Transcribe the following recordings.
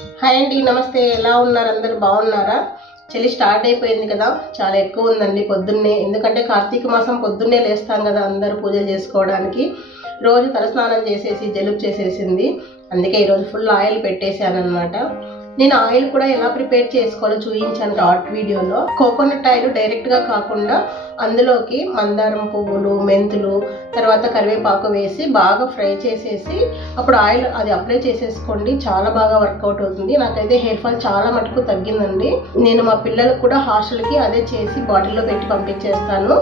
Hi అండి నమస్తే. ఎలా ఉన్నారు? అందరు బాగున్నారా? చలి స్టార్ట్ అయిపోయింది కదా. చాలా ఎక్కువ ఉందండి పొద్దున్నే. ఎందుకంటే కార్తీక మాసం పొద్దున్నే లేస్తాం కదా అందరూ పూజలు చేసుకోవడానికి. రోజు తలస్నానం చేసేసి జలుబు చేసేసింది. అందుకే ఈరోజు ఫుల్ ఆయిల్ పెట్టేశాను నేను ఆయిల్ కూడా ఎలా ప్రిపేర్ చేసుకోవాలో చూపించాను డాట్ వీడియోలో. కోకోనట్ ఆయిల్ డైరెక్ట్గా కాకుండా అందులోకి మందారం పువ్వులు మెంతులు తర్వాత కరివేపాకు వేసి బాగా ఫ్రై చేసేసి అప్పుడు ఆయిల్ అది అప్లై చేసేసుకోండి. చాలా బాగా వర్కౌట్ అవుతుంది. నాకైతే హెయిర్ ఫాల్ చాలా మటుకు తగ్గిందండి. నేను మా పిల్లలకు కూడా హాస్టల్కి అదే చేసి బాటిల్లో పెట్టి పంపించేస్తాను.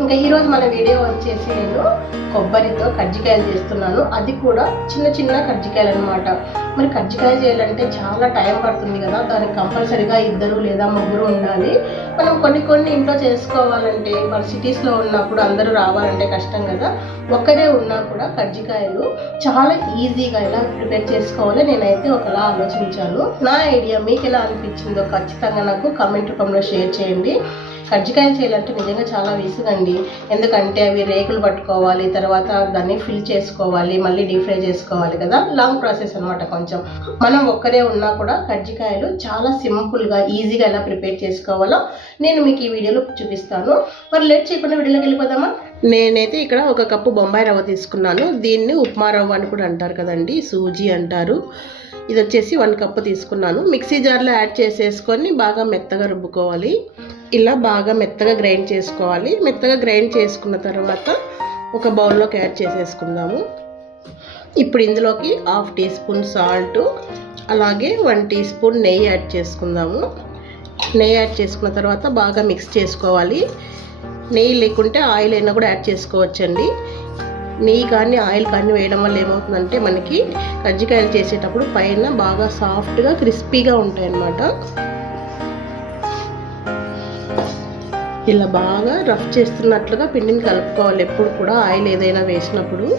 ఇంకా ఈరోజు మన వీడియో వచ్చేసి నేను కొబ్బరితో కజ్జికాయలు చేస్తున్నాను. అది కూడా చిన్న చిన్న కజ్జికాయలు అనమాట మరి కజ్జికాయ చేయాలంటే చాలా టైం పడుతుంది కదా. దానికి కంపల్సరిగా ఇద్దరు లేదా ముగ్గురు ఉండాలి. మనం కొన్ని కొన్ని ఇంట్లో చేసుకోవాలంటే మన సిటీస్లో ఉన్నప్పుడు అందరూ రావాలంటే కష్టం కదా. ఒక్కరే ఉన్నా కూడా కజ్జికాయలు చాలా ఈజీగా ఎలా ప్రిపేర్ చేసుకోవాలి నేనైతే ఒకలా ఆలోచించాను. నా ఐడియా మీకు ఎలా అనిపించిందో ఖచ్చితంగా నాకు కమెంట్ రూపంలో షేర్ చేయండి. కజ్జికాయలు చేయాలంటే నిజంగా చాలా విసుగండి. ఎందుకంటే అవి రేకులు పట్టుకోవాలి తర్వాత దాన్ని ఫిల్ చేసుకోవాలి మళ్ళీ డీప్ ఫ్రై చేసుకోవాలి కదా. లాంగ్ ప్రాసెస్ అనమాట కొంచెం. మనం ఒక్కరే ఉన్నా కూడా కజ్జికాయలు చాలా సింపుల్గా ఈజీగా ఎలా ప్రిపేర్ చేసుకోవాలో నేను మీకు ఈ వీడియోలో చూపిస్తాను. మరి లేట్ చేయకుండా వీడియోలోకి వెళ్ళిపోదామా? నేనైతే ఇక్కడ ఒక కప్పు బొంబాయి రవ్వ తీసుకున్నాను. దీన్ని ఉప్మా రవ్వ అని కూడా అంటారు కదండి సూజీ అంటారు. ఇది వచ్చేసి వన్ కప్పు తీసుకున్నాను. మిక్సీ జార్లో యాడ్ చేసేసుకొని బాగా మెత్తగా రుబ్బుకోవాలి. ఇలా బాగా మెత్తగా గ్రైండ్ చేసుకోవాలి. మెత్తగా గ్రైండ్ చేసుకున్న తర్వాత ఒక బౌల్లోకి యాడ్ చేసేసుకుందాము. ఇప్పుడు ఇందులోకి హాఫ్ టీ స్పూన్ సాల్ట్ అలాగే వన్ టీ స్పూన్ నెయ్యి యాడ్ చేసుకుందాము. నెయ్యి యాడ్ చేసుకున్న తర్వాత బాగా మిక్స్ చేసుకోవాలి. నెయ్యి లేకుంటే ఆయిల్ అయినా కూడా యాడ్ చేసుకోవచ్చండి. నెయ్యి కానీ ఆయిల్ కానీ వేయడం వల్ల ఏమవుతుందంటే మనకి కజ్జికాయలు చేసేటప్పుడు పైన బాగా సాఫ్ట్గా క్రిస్పీగా ఉంటాయి అన్నమాట ఇలా బాగా రఫ్ చేస్తున్నట్లుగా పిండిని కలుపుకోవాలి. ఎప్పుడు కూడా ఆయిల్ ఏదైనా వేసినప్పుడు.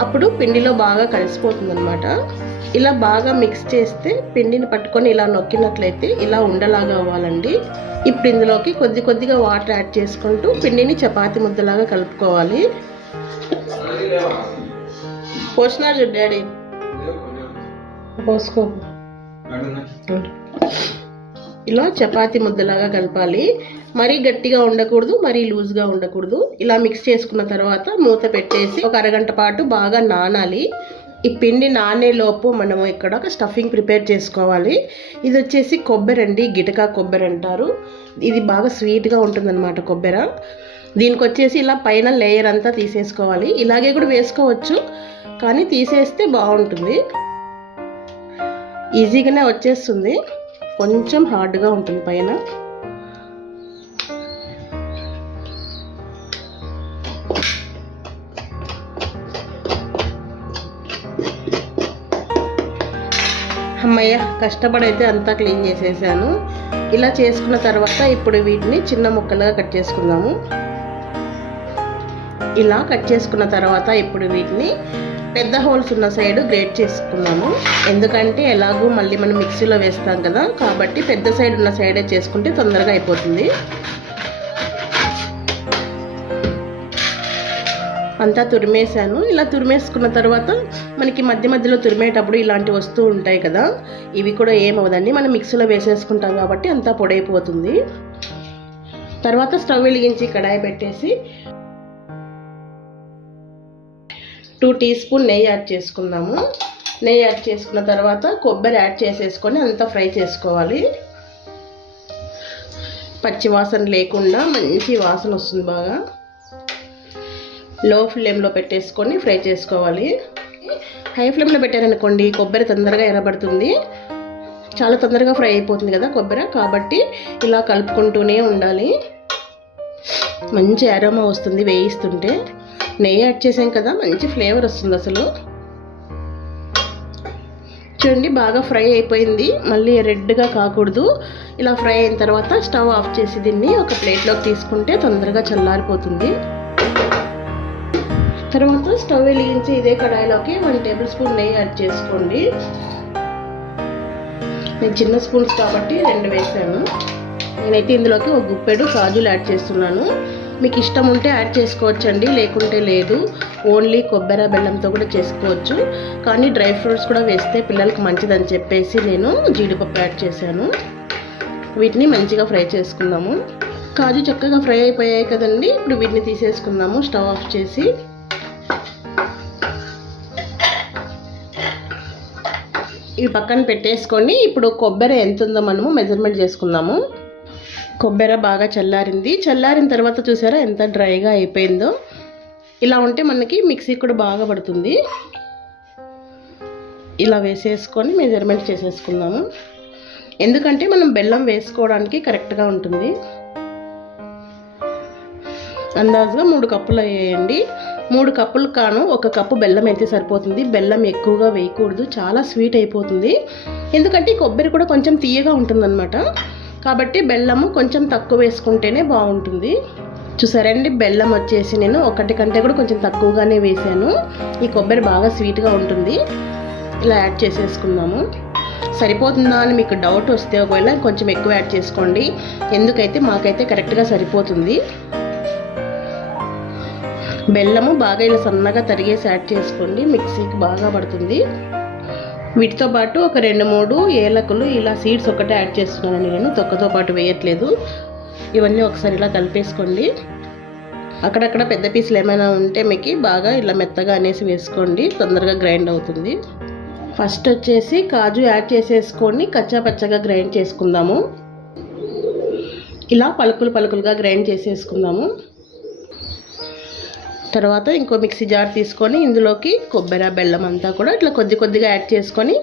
అప్పుడు పిండిలో బాగా కలిసిపోతుంది అనమాట ఇలా బాగా మిక్స్ చేస్తే పిండిని పట్టుకొని ఇలా నొక్కినట్లయితే ఇలా ఉండలాగా అవ్వాలండి. ఇప్పుడు ఇందులోకి కొద్ది కొద్దిగా వాటర్ యాడ్ చేసుకుంటూ పిండిని చపాతి ముద్దలాగా కలుపుకోవాలి. చూడు డాడీ. పోసుకో. ఇలా చపాతి ముద్దలాగా కలపాలి. మరీ గట్టిగా ఉండకూడదు మరీ లూజ్గా ఉండకూడదు. ఇలా మిక్స్ చేసుకున్న తర్వాత మూత పెట్టేసి ఒక అరగంట పాటు బాగా నానాలి. ఈ పిండి నానేలోపు మనము ఇక్కడ ఒక స్టఫింగ్ ప్రిపేర్ చేసుకోవాలి. ఇది వచ్చేసి కొబ్బరి అండి గిటకా కొబ్బరి అంటారు. ఇది బాగా స్వీట్గా ఉంటుందన్నమాట కొబ్బరి. దీనికి వచ్చేసి ఇలా పైన లేయర్ అంతా తీసేసుకోవాలి. ఇలాగే కూడా వేసుకోవచ్చు కానీ తీసేస్తే బాగుంటుంది. ఈజీగానే వచ్చేస్తుంది. కొంచెం హార్డ్గా ఉంటుంది పైన. అమ్మయ్య కష్టపడైతే అంతా క్లీన్ చేసేసాను. ఇలా చేసుకున్న తర్వాత ఇప్పుడు వీటిని చిన్న ముక్కలుగా కట్ చేసుకుందాము. ఇలా కట్ చేసుకున్న తర్వాత ఇప్పుడు వీటిని పెద్ద హోల్స్ ఉన్న సైడ్ గ్రేట్ చేసుకున్నాము ఎందుకంటే ఎలాగూ మళ్ళీ మనం మిక్సీలో వేస్తాం కదా కాబట్టి పెద్ద సైడ్ ఉన్న సైడే చేసుకుంటే తొందరగా అయిపోతుంది. అంతా తురిమేశాను. ఇలా తురిమేసుకున్న తర్వాత మనకి మధ్య మధ్యలో తురిమేటప్పుడు ఇలాంటి వస్తువు ఉంటాయి కదా. ఇవి కూడా ఏమవదండి మనం మిక్సీలో వేసేసుకుంటాం కాబట్టి అంతా పొడైపోతుంది. తర్వాత స్టవ్ వెలిగించి కడాయి పెట్టేసి టూ టీ స్పూన్ నెయ్యి యాడ్ చేసుకుందాము. నెయ్యి యాడ్ చేసుకున్న తర్వాత కొబ్బరి యాడ్ చేసేసుకొని అంతా ఫ్రై చేసుకోవాలి. పచ్చి వాసన లేకుండా మంచి వాసన వస్తుంది బాగా. లో ఫ్లేమ్లో పెట్టేసుకొని ఫ్రై చేసుకోవాలి. హై ఫ్లేమ్లో పెట్టారనుకోండి కొబ్బరి తొందరగా ఎర్రబడుతుంది. చాలా తొందరగా ఫ్రై అయిపోతుంది కదా కొబ్బరి. కాబట్టి ఇలా కలుపుకుంటూనే ఉండాలి. మంచి అరోమా వస్తుంది వేయిస్తుంటే. నెయ్యి యాడ్ చేసాం కదా మంచి ఫ్లేవర్ వస్తుంది అసలు. చూడండి బాగా ఫ్రై అయిపోయింది. మళ్ళీ రెడ్గా కాకూడదు. ఇలా ఫ్రై అయిన తర్వాత స్టవ్ ఆఫ్ చేసి దీన్ని ఒక ప్లేట్లోకి తీసుకుంటే తొందరగా చల్లారిపోతుంది. తర్వాత స్టవ్ వెలిగించి ఇదే కడాయిలోకి వన్ టేబుల్ స్పూన్ నెయ్యి యాడ్ చేసుకోండి. నేను చిన్న స్పూన్స్ కాబట్టి రెండు వేసాను. నేనైతే ఇందులోకి ఒక గుప్పెడు కాజులు యాడ్ చేస్తున్నాను. మీకు ఇష్టం ఉంటే యాడ్ చేసుకోవచ్చండి లేకుంటే లేదు. ఓన్లీ కొబ్బరి బెల్లంతో కూడా చేసుకోవచ్చు. కానీ డ్రై ఫ్రూట్స్ కూడా వేస్తే పిల్లలకి మంచిదని చెప్పేసి నేను జీడిపప్పు యాడ్ చేశాను. వీటిని మంచిగా ఫ్రై చేసుకుందాము. కాజు చక్కగా ఫ్రై అయిపోయాయి కదండి. ఇప్పుడు వీటిని తీసేసుకుందాము. స్టవ్ ఆఫ్ చేసి ఇవి పక్కన పెట్టేసుకొని ఇప్పుడు కొబ్బరి ఎంత ఉందో మనము మెజర్మెంట్ చేసుకుందాము. కొబ్బరి బాగా చల్లారింది. చల్లారిన తర్వాత చూసారా ఎంత డ్రైగా అయిపోయిందో? ఇలా ఉంటే మనకి మిక్సీ కూడా బాగా పడుతుంది. ఇలా వేసేసుకొని మెజర్మెంట్ చేసేసుకుందాము. ఎందుకంటే మనం బెల్లం వేసుకోవడానికి కరెక్ట్గా ఉంటుంది. అందాజుగా మూడు కప్పులు వేయండి మూడు కప్పులు కాను ఒక కప్పు బెల్లం అయితే సరిపోతుంది. బెల్లం ఎక్కువగా వేయకూడదు. చాలా స్వీట్ అయిపోతుంది. ఎందుకంటే కొబ్బరి కూడా కొంచెం తీయగా ఉంటుందన్నమాట. కాబట్టి బెల్లము కొంచెం తక్కువ వేసుకుంటేనే బాగుంటుంది. చూసారండి బెల్లం వచ్చేసి నేను ఒకటి కంటే కూడా కొంచెం తక్కువగానే వేసాను. ఈ కొబ్బరి బాగా స్వీట్గా ఉంటుంది. ఇలా యాడ్ చేసేసుకుందాము. సరిపోతుందా అని మీకు డౌట్ వస్తే ఒకవేళ కొంచెం ఎక్కువ యాడ్ చేసుకోండి. ఎందుకైతే మాకైతే కరెక్ట్గా సరిపోతుంది. బెల్లము బాగా ఇలా సన్నగా తరిగేసి యాడ్ చేసుకోండి. మిక్సీకి బాగా పడుతుంది. వీటితో పాటు ఒక రెండు మూడు ఏలకులు ఇలా సీడ్స్ ఒకటే యాడ్ చేస్తున్నానండి నేను. తొక్కతో పాటు వేయట్లేదు. ఇవన్నీ ఒకసారి ఇలా కలిపేసుకోండి. అక్కడక్కడ పెద్ద పీసులు ఏమైనా ఉంటే మీకు బాగా ఇలా మెత్తగా అనేసి వేసుకోండి. తొందరగా గ్రైండ్ అవుతుంది. ఫస్ట్ వచ్చేసి కాజు యాడ్ చేసేసుకొని కచ్చా పచ్చగా గ్రైండ్ చేసుకుందాము. ఇలా పలుకులు పలుకులుగా గ్రైండ్ చేసేసుకుందాము. తర్వాత ఇంకో మిక్సీ జార్ తీసుకొని ఇందులోకి కొబ్బరి బెల్లం అంతా కూడా ఇట్లా కొద్ది కొద్దిగా యాడ్ చేసుకొని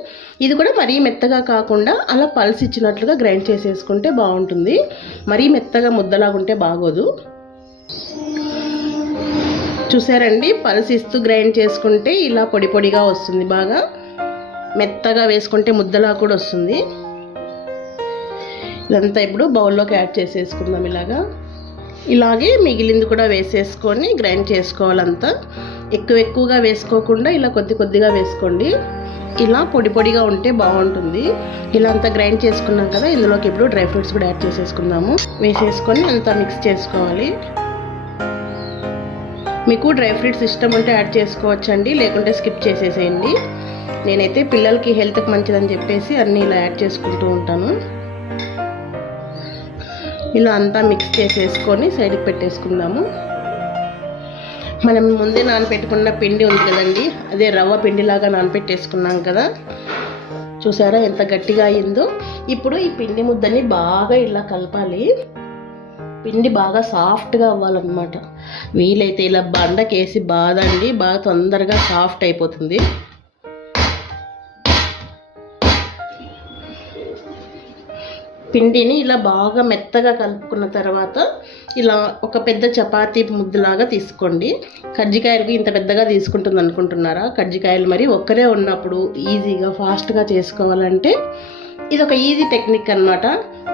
ఇది కూడా మరీ మెత్తగా కాకుండా అలా పల్స్ ఇచ్చినట్లుగా గ్రైండ్ చేసేసుకుంటే బాగుంటుంది. మరీ మెత్తగా ముద్దలాగుంటే బాగోదు. చూసారండి? పల్స్ ఇస్తూ గ్రైండ్ చేసుకుంటే ఇలా పొడి పొడిగా వస్తుంది బాగా. మెత్తగా వేసుకుంటే ముద్దలా కూడా వస్తుంది. ఇదంతా ఇప్పుడు బౌల్లోకి యాడ్ చేసేసుకుందాం ఇలాగా. ఇలాగే మిగిలింది కూడా వేసేసుకొని గ్రైండ్ చేసుకోవాలంతా. ఎక్కువ ఎక్కువగా వేసుకోకుండా ఇలా కొద్ది కొద్దిగా వేసుకోండి. ఇలా పొడి పొడిగా ఉంటే బాగుంటుంది. ఇలా అంతా గ్రైండ్ చేసుకున్నాం కదా ఇందులోకి ఇప్పుడు డ్రై ఫ్రూట్స్ కూడా యాడ్ చేసేసుకుందాము. వేసేసుకొని అంతా మిక్స్ చేసుకోవాలి. మీకు డ్రై ఫ్రూట్స్ ఇష్టం ఉంటే యాడ్ చేసుకోవచ్చండి లేకుంటే స్కిప్ చేసేసేయండి. నేనైతే పిల్లలకి హెల్త్కి మంచిదని చెప్పేసి అన్నీ ఇలా యాడ్ చేసుకుంటూ ఉంటాను. ఇలా అంతా మిక్స్ చేసేసుకొని సైడ్కి పెట్టేసుకుందాము. మనం ముందే నానపెట్టుకున్న పిండి ఉంది కదండి అదే రవ్వ పిండిలాగా నానపెట్టేసుకున్నాం కదా. చూసారా ఎంత గట్టిగా అయిందో? ఇప్పుడు ఈ పిండి ముద్దని బాగా ఇలా కలపాలి. పిండి బాగా సాఫ్ట్గా అవ్వాలన్నమాట. వీలైతే ఇలా బండకేసి బాదండి బాగా తొందరగా సాఫ్ట్ అయిపోతుంది. పిండిని ఇలా బాగా మెత్తగా కలుపుకున్న తర్వాత ఇలా ఒక పెద్ద చపాతీ ముద్దలాగా తీసుకోండి. కజ్జికాయలకి ఇంత పెద్దగా తీసుకుంటుంది అనుకుంటున్నారా? కజ్జికాయలు మరి ఒక్కరే ఉన్నప్పుడు ఈజీగా ఫాస్ట్గా చేసుకోవాలంటే ఇది ఒక ఈజీ టెక్నిక్ అనమాట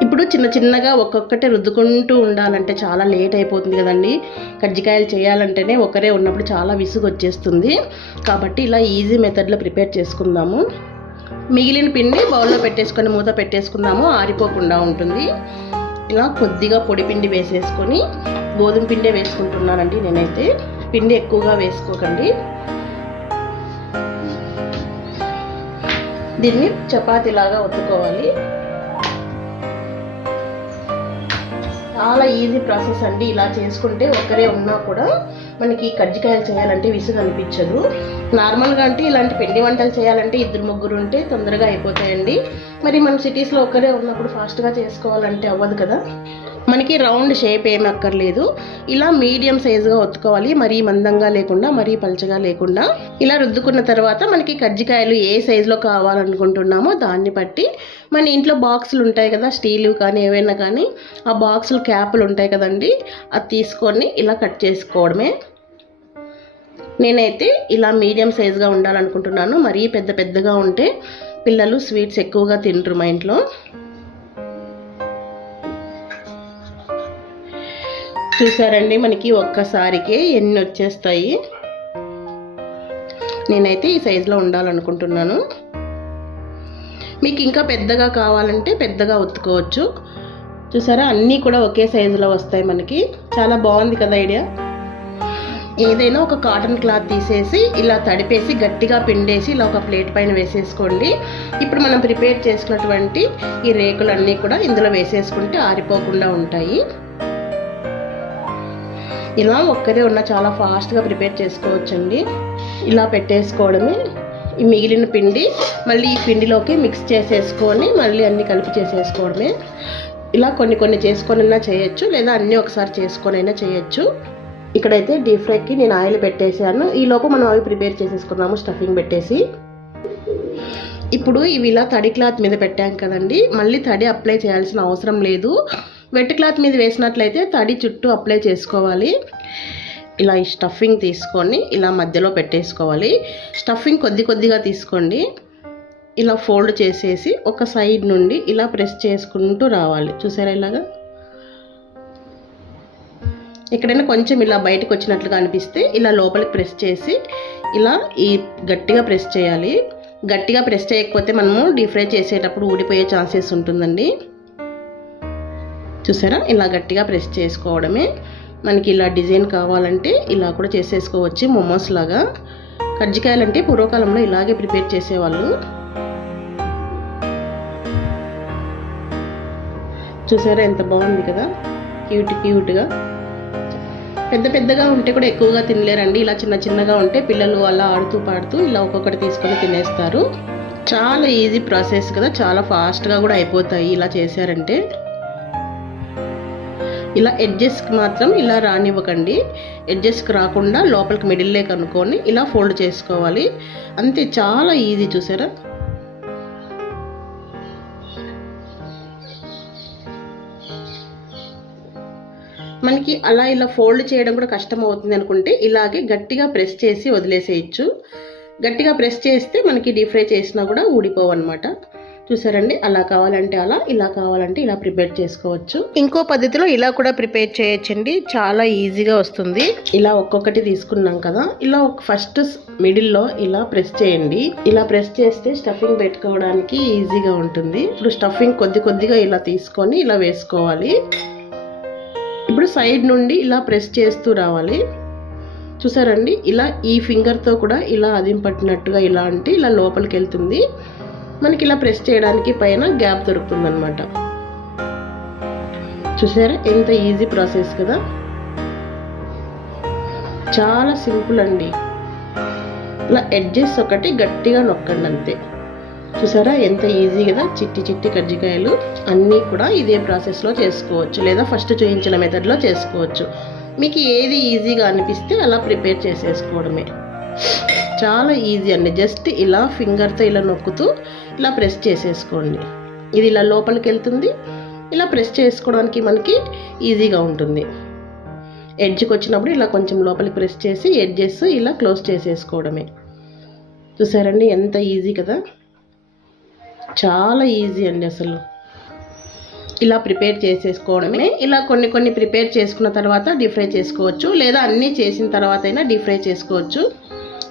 ఇప్పుడు చిన్న చిన్నగా ఒక్కొక్కటే రుద్దుకుంటూ ఉండాలంటే చాలా లేట్ అయిపోతుంది కదండి. కజ్జికాయలు చేయాలంటేనే ఒకరే ఉన్నప్పుడు చాలా విసుగు వచ్చేస్తుంది కాబట్టి ఇలా ఈజీ మెథడ్లో ప్రిపేర్ చేసుకుందాము. మిగిలిన పిండి బౌల్లో పెట్టేసుకొని మూత పెట్టేసుకుందాము ఆరిపోకుండా ఉంటుంది. ఇలా కొద్దిగా పొడి పిండి వేసేసుకొని గోధుమ పిండే వేసుకుంటున్నానండి నేనైతే. పిండి ఎక్కువగా వేసుకోకండి. దీన్ని చపాతీలాగా ఒత్తుకోవాలి. చాలా ఈజీ ప్రాసెస్ అండి. ఇలా చేసుకుంటే ఒకరే ఉన్నా కూడా మనకి కజ్జికాయలు చేయాలంటే విసుగు అనిపించదు. నార్మల్గా అంటే ఇలాంటి పిండి వంటలు చేయాలంటే ఇద్దరు ముగ్గురు ఉంటే తొందరగా అయిపోతాయండి. మరి మనం సిటీస్లో ఒక్కరే ఉన్నప్పుడు ఫాస్ట్గా చేసుకోవాలంటే అవ్వదు కదా. మనకి రౌండ్ షేప్ ఏమి అక్కర్లేదు. ఇలా మీడియం సైజుగా ఒత్తుకోవాలి. మరీ మందంగా లేకుండా మరీ పలచగా లేకుండా. ఇలా రుద్దుకున్న తర్వాత మనకి కజ్జికాయలు ఏ సైజులో కావాలనుకుంటున్నామో దాన్ని బట్టి మన ఇంట్లో బాక్సులు ఉంటాయి కదా స్టీలు కానీ ఏవైనా కానీ ఆ బాక్సులు క్యాపులు ఉంటాయి కదండి అది తీసుకొని ఇలా కట్ చేసుకోవడమే. నేనైతే ఇలా మీడియం సైజుగా ఉండాలనుకుంటున్నాను. మరీ పెద్ద పెద్దగా ఉంటే పిల్లలు స్వీట్స్ ఎక్కువగా తింటారు మా ఇంట్లో. చూసారండి మనకి ఒక్కసారికే ఎన్ని వచ్చేస్తాయి? నేనైతే ఈ సైజులో ఉండాలనుకుంటున్నాను. మీకు ఇంకా పెద్దగా కావాలంటే పెద్దగా ఒత్తుకోవచ్చు. చూసారా? అన్నీ కూడా ఒకే సైజులో వస్తాయి మనకి. చాలా బాగుంది కదా ఐడియా? ఏదైనా ఒక కాటన్ క్లాత్ తీసేసి ఇలా తడిపేసి గట్టిగా పిండేసి ఇలా ఒక ప్లేట్ పైన వేసేసుకోండి. ఇప్పుడు మనం ప్రిపేర్ చేసుకున్నటువంటి ఈ రేకులన్నీ కూడా ఇందులో వేసేసుకుంటే ఆరిపోకుండా ఉంటాయి. ఇలా ఒక్కరే ఉన్న చాలా ఫాస్ట్గా ప్రిపేర్ చేసుకోవచ్చండి. ఇలా పెట్టేసుకోవడమే. ఈ మిగిలిన పిండి మళ్ళీ ఈ పిండిలోకి మిక్స్ చేసేసుకొని మళ్ళీ అన్నీ కలిపి చేసేసుకోవడమే. ఇలా కొన్ని కొన్ని చేసుకొనైనా చేయొచ్చు లేదా అన్నీ ఒకసారి చేసుకొనైనా చేయొచ్చు. ఇక్కడైతే డీప్ ఫ్రైకి నేను ఆయిల్ పెట్టేశాను. ఈలోపు మనం అవి ప్రిపేర్ చేసేసుకుందాము స్టఫింగ్ పెట్టేసి. ఇప్పుడు ఇవి ఇలా తడి క్లాత్ మీద పెట్టాం కదండి. మళ్ళీ తడి అప్లై చేయాల్సిన అవసరం లేదు. వెట్ క్లాత్ మీద వేసినట్లయితే తడి చుట్టూ అప్లై చేసుకోవాలి. ఇలా ఈ స్టఫింగ్ తీసుకొని ఇలా మధ్యలో పెట్టేసుకోవాలి. స్టఫింగ్ కొద్ది కొద్దిగా తీసుకోండి. ఇలా ఫోల్డ్ చేసేసి ఒక సైడ్ నుండి ఇలా ప్రెస్ చేసుకుంటూ రావాలి. చూసారా ఇలాగా? ఎక్కడైనా కొంచెం ఇలా బయటకు వచ్చినట్లుగా అనిపిస్తే ఇలా లోపలికి ప్రెస్ చేసి ఇలా ఈ గట్టిగా ప్రెస్ చేయాలి. గట్టిగా ప్రెస్ చేయకపోతే మనము డీప్ ఫ్రై చేసేటప్పుడు ఊడిపోయే ఛాన్సెస్ ఉంటుందండి. చూసారా? ఇలా గట్టిగా ప్రెస్ చేసుకోవడమే. మనకి ఇలా డిజైన్ కావాలంటే ఇలా కూడా చేసేసుకోవచ్చు మొమోస్ లాగా. కజ్జికాయలంటే పూర్వకాలంలో ఇలాగే ప్రిపేర్ చేసేవాళ్ళు. చూసారా ఎంత బాగుంది కదా? క్యూట్ క్యూట్గా. పెద్ద పెద్దగా ఉంటే కూడా ఎక్కువగా తినలేరండి. ఇలా చిన్న చిన్నగా ఉంటే పిల్లలు అలా ఆడుతూ పాడుతూ ఇలా ఒక్కొక్కటి తీసుకొని తినేస్తారు. చాలా ఈజీ ప్రాసెస్ కదా? చాలా ఫాస్ట్గా కూడా అయిపోతాయి ఇలా చేశారంటే. ఇలా ఎడ్జెస్కి మాత్రం ఇలా రానివ్వకండి. ఎడ్జెస్కి రాకుండా లోపలికి మిడిల్లే కనుక్కొని ఇలా ఫోల్డ్ చేసుకోవాలి. అంతే చాలా ఈజీ చూసారా? మనకి అలా ఇలా ఫోల్డ్ చేయడం కూడా కష్టం అవుతుంది అనుకుంటే ఇలాగే గట్టిగా ప్రెస్ చేసి వదిలేసేయచ్చు. గట్టిగా ప్రెస్ చేస్తే మనకి డీప్ ఫ్రై చేసినా కూడా ఊడిపోవు అనమాట చూసారండి? అలా కావాలంటే అలా ఇలా కావాలంటే ఇలా ప్రిపేర్ చేసుకోవచ్చు. ఇంకో పద్ధతిలో ఇలా కూడా ప్రిపేర్ చేయొచ్చండి. చాలా ఈజీగా వస్తుంది. ఇలా ఒక్కొక్కటి తీసుకున్నాం కదా. ఇలా ఒక ఫస్ట్ మిడిల్లో ఇలా ప్రెస్ చేయండి. ఇలా ప్రెస్ చేస్తే స్టఫింగ్ పెట్టుకోవడానికి ఈజీగా ఉంటుంది. ఇప్పుడు స్టఫింగ్ కొద్ది కొద్దిగా ఇలా తీసుకొని ఇలా వేసుకోవాలి. ఇప్పుడు సైడ్ నుండి ఇలా ప్రెస్ చేస్తూ రావాలి. చూసారండి? ఇలా ఈ ఫింగర్తో కూడా ఇలా అదిం పట్టినట్టుగా ఇలా అంటే ఇలా లోపలికి వెళ్తుంది మనకి ఇలా ప్రెస్ చేయడానికి పైన గ్యాప్ దొరుకుతుంది అనమాట చూసారా? ఎంత ఈజీ ప్రాసెస్ కదా? చాలా సింపుల్ అండి. ఇలా ఎడ్జెస్ ఒకటి గట్టిగా నొక్కండి అంతే. చూసారా? ఎంత ఈజీ కదా? చిట్టి చిట్టి కజ్జికాయలు అన్నీ కూడా ఇదే ప్రాసెస్లో చేసుకోవచ్చు. లేదా ఫస్ట్ చూపించిన మెథడ్లో చేసుకోవచ్చు. మీకు ఏది ఈజీగా అనిపిస్తే అలా ప్రిపేర్ చేసేసుకోవడమే. చాలా ఈజీ అండి. జస్ట్ ఇలా ఫింగర్తో ఇలా నొక్కుతూ ఇలా ప్రెస్ చేసేసుకోండి. ఇది ఇలా లోపలికి వెళ్తుంది ఇలా ప్రెస్ చేసుకోవడానికి మనకి ఈజీగా ఉంటుంది. ఎడ్జ్కి వచ్చినప్పుడు ఇలా కొంచెం లోపలికి ప్రెస్ చేసి ఎడ్జెస్ ఇలా క్లోజ్ చేసేసుకోవడమే. చూసారండి? ఎంత ఈజీ కదా? చాలా ఈజీ అండి అసలు. ఇలా ప్రిపేర్ చేసేసుకోవడమే. ఇలా కొన్ని కొన్ని ప్రిపేర్ చేసుకున్న తర్వాత డీప్ ఫ్రై చేసుకోవచ్చు. లేదా అన్నీ చేసిన తర్వాత అయినా డీప్ ఫ్రై చేసుకోవచ్చు.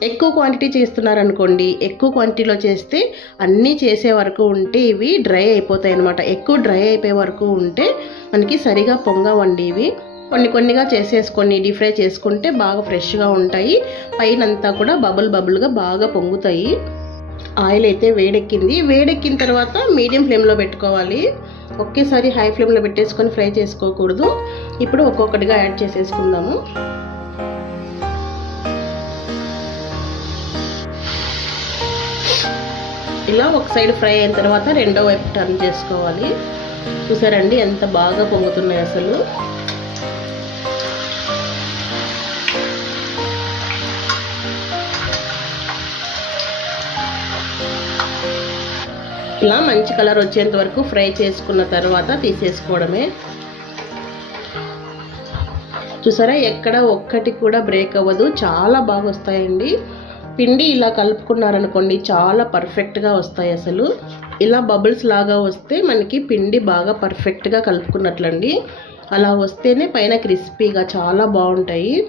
ఎక్కువ క్వాంటిటీ చేస్తున్నారనుకోండి ఎక్కువ క్వాంటిటీలో చేస్తే అన్నీ చేసే వరకు ఉంటే ఇవి డ్రై అయిపోతాయి అనమాట ఎక్కువ డ్రై అయిపోయే వరకు ఉంటే మనకి సరిగా పొంగవండి ఇవి కొన్ని కొన్నిగా చేసేసుకొని డీప్ ఫ్రై చేసుకుంటే బాగా ఫ్రెష్గా ఉంటాయి. పైన అంతా కూడా బబుల్ బబుల్గా బాగా పొంగుతాయి. ఆయిల్ అయితే వేడెక్కింది. వేడెక్కిన తర్వాత మీడియం ఫ్లేమ్లో పెట్టుకోవాలి. ఒకేసారి హై ఫ్లేమ్లో పెట్టేసుకొని ఫ్రై చేసుకోకూడదు. ఇప్పుడు ఒక్కొక్కటిగా యాడ్ చేసేసుకుందాము. ఇలా ఒక సైడ్ ఫ్రై అయిన తర్వాత రెండో వైపు టర్న్ చేసుకోవాలి. చూసారండి ఎంత బాగా పొంగుతున్నాయి అసలు. ఇలా మంచి కలర్ వచ్చేంత వరకు ఫ్రై చేసుకున్న తర్వాత తీసేసుకోవడమే. చూసారా? ఎక్కడ ఒక్కటి కూడా బ్రేక్ అవ్వదు. చాలా బాగా వస్తాయండి. పిండి ఇలా కలుపుకున్నారనుకోండి చాలా పర్ఫెక్ట్గా వస్తాయి అసలు. ఇలా బబుల్స్ లాగా వస్తే మనకి పిండి బాగా పర్ఫెక్ట్గా కలుపుకున్నట్లండి. అలా వస్తేనే పైన క్రిస్పీగా చాలా బాగుంటాయి.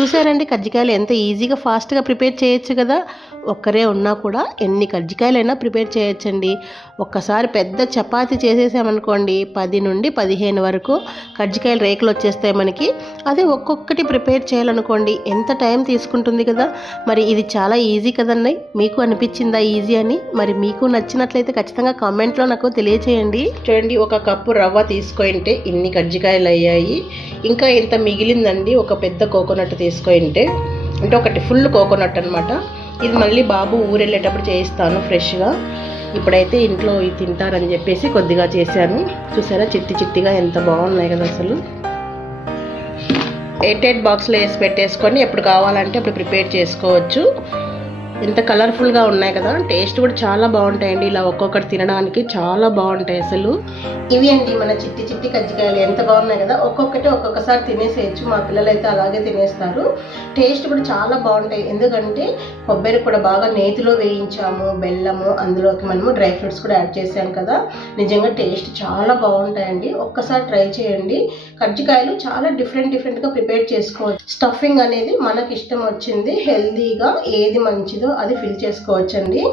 చూసారండి కజ్జికాయలు ఎంత ఈజీగా ఫాస్ట్గా ప్రిపేర్ చేయొచ్చు కదా? ఒక్కరే ఉన్నా కూడా ఎన్ని కజ్జికాయలైనా ప్రిపేర్ చేయొచ్చండి. ఒక్కసారి పెద్ద చపాతి చేసేసామనుకోండి పది నుండి పదిహేను వరకు కజ్జికాయలు రేకులు వచ్చేస్తాయి మనకి. అదే ఒక్కొక్కటి ప్రిపేర్ చేయాలనుకోండి ఎంత టైం తీసుకుంటుంది కదా. మరి ఇది చాలా ఈజీ కదండి. మీకు అనిపించిందా ఈజీ అని? మరి మీకు నచ్చినట్లయితే ఖచ్చితంగా కామెంట్లో నాకు తెలియచేయండి. చూడండి ఒక కప్పు రవ్వ తీసుకుంటే ఇన్ని కజ్జికాయలు అయ్యాయి. ఇంకా ఇంత మిగిలిందండి ఒక పెద్ద కోకోనట్ తీసుకుంటే. అంటే ఒకటి ఫుల్ కోకోనట్ అనమాట ఇది మళ్ళీ బాబు ఊరెళ్ళేటప్పుడు చేయిస్తాను ఫ్రెష్గా. ఇప్పుడైతే ఇంట్లో ఇవి తింటారని చెప్పేసి కొద్దిగా చేశాను. చూసారా చిత్తి చిత్తిగా ఎంత బాగున్నాయి కదా అసలు. ఎయిట్ ఎయిట్ బాక్స్లో వేసి పెట్టేసుకొని ఎప్పుడు కావాలంటే అప్పుడు ప్రిపేర్ చేసుకోవచ్చు. ఎంత కలర్ఫుల్గా ఉన్నాయి కదా టేస్ట్ కూడా చాలా బాగుంటాయండి. ఇలా ఒక్కొక్కటి తినడానికి చాలా బాగుంటాయి అసలు. ఇవి అండి మన చిట్టి చిట్టి కజ్జికాయలు ఎంత బాగున్నాయి కదా ఒక్కొక్కటి ఒక్కొక్కసారి తినేసేయచ్చు. మా పిల్లలు అయితే అలాగే తినేస్తారు. టేస్ట్ కూడా చాలా బాగుంటాయి. ఎందుకంటే కొబ్బరి కూడా బాగా నేతిలో వేయించాము బెల్లము అందులోకి మనము డ్రై ఫ్రూట్స్ కూడా యాడ్ చేసాం కదా. నిజంగా టేస్ట్ చాలా బాగుంటాయండి. ఒక్కసారి ట్రై చేయండి. కజ్జికాయలు చాలా డిఫరెంట్ డిఫరెంట్గా ప్రిపేర్ చేసుకోవచ్చు. స్టఫింగ్ అనేది మనకి ఇష్టం వచ్చింది. హెల్దీగా ఏది మంచిదో అది ఫిల్ చేసుకోవచ్చండి.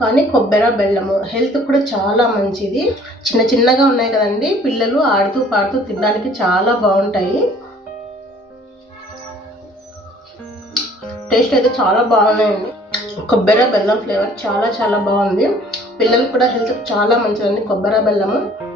కానీ కొబ్బరి బెల్లము హెల్త్ కూడా చాలా మంచిది. చిన్న చిన్నగా ఉన్నాయి కదండి పిల్లలు ఆడుతూ పాడుతూ తినడానికి చాలా బాగుంటాయి. టేస్ట్ అయితే చాలా బాగున్నాయండి. కొబ్బరి బెల్లం ఫ్లేవర్ చాలా చాలా బాగుంది. పిల్లలు కూడా హెల్త్ చాలా మంచిదండి కొబ్బరి బెల్లము.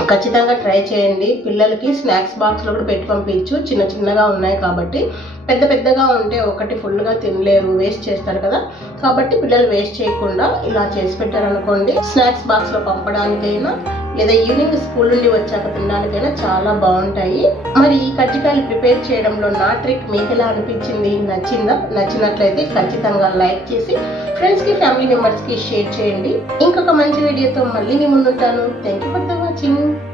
ఖచ్చితంగా ట్రై చేయండి. పిల్లలకి స్నాక్స్ బాక్స్లో కూడా పెట్టి పంపించు. చిన్న చిన్నగా ఉన్నాయి కాబట్టి. పెద్ద పెద్దగా ఉంటే ఒకటి ఫుల్గా తినలేరు. వేస్ట్ చేస్తారు కదా. కాబట్టి పిల్లలు వేస్ట్ చేయకుండా ఇలా చేసి పెట్టారనుకోండి. స్నాక్స్ బాక్స్లో పంపడానికైనా లేదా ఈవినింగ్ స్కూల్ నుండి వచ్చాక తినడానికైనా చాలా బాగుంటాయి. మరి ఈ కజ్జికాయలు ప్రిపేర్ చేయడంలో నా ట్రిక్ మీకు ఎలా అనిపించింది? నచ్చిందా? నచ్చినట్లయితే ఖచ్చితంగా లైక్ చేసి ఫ్రెండ్స్కి ఫ్యామిలీ మెంబర్స్కి షేర్ చేయండి. ఇంకొక మంచి వీడియోతో మళ్ళీ మీ ముందుంటాను. Thank you for the watching.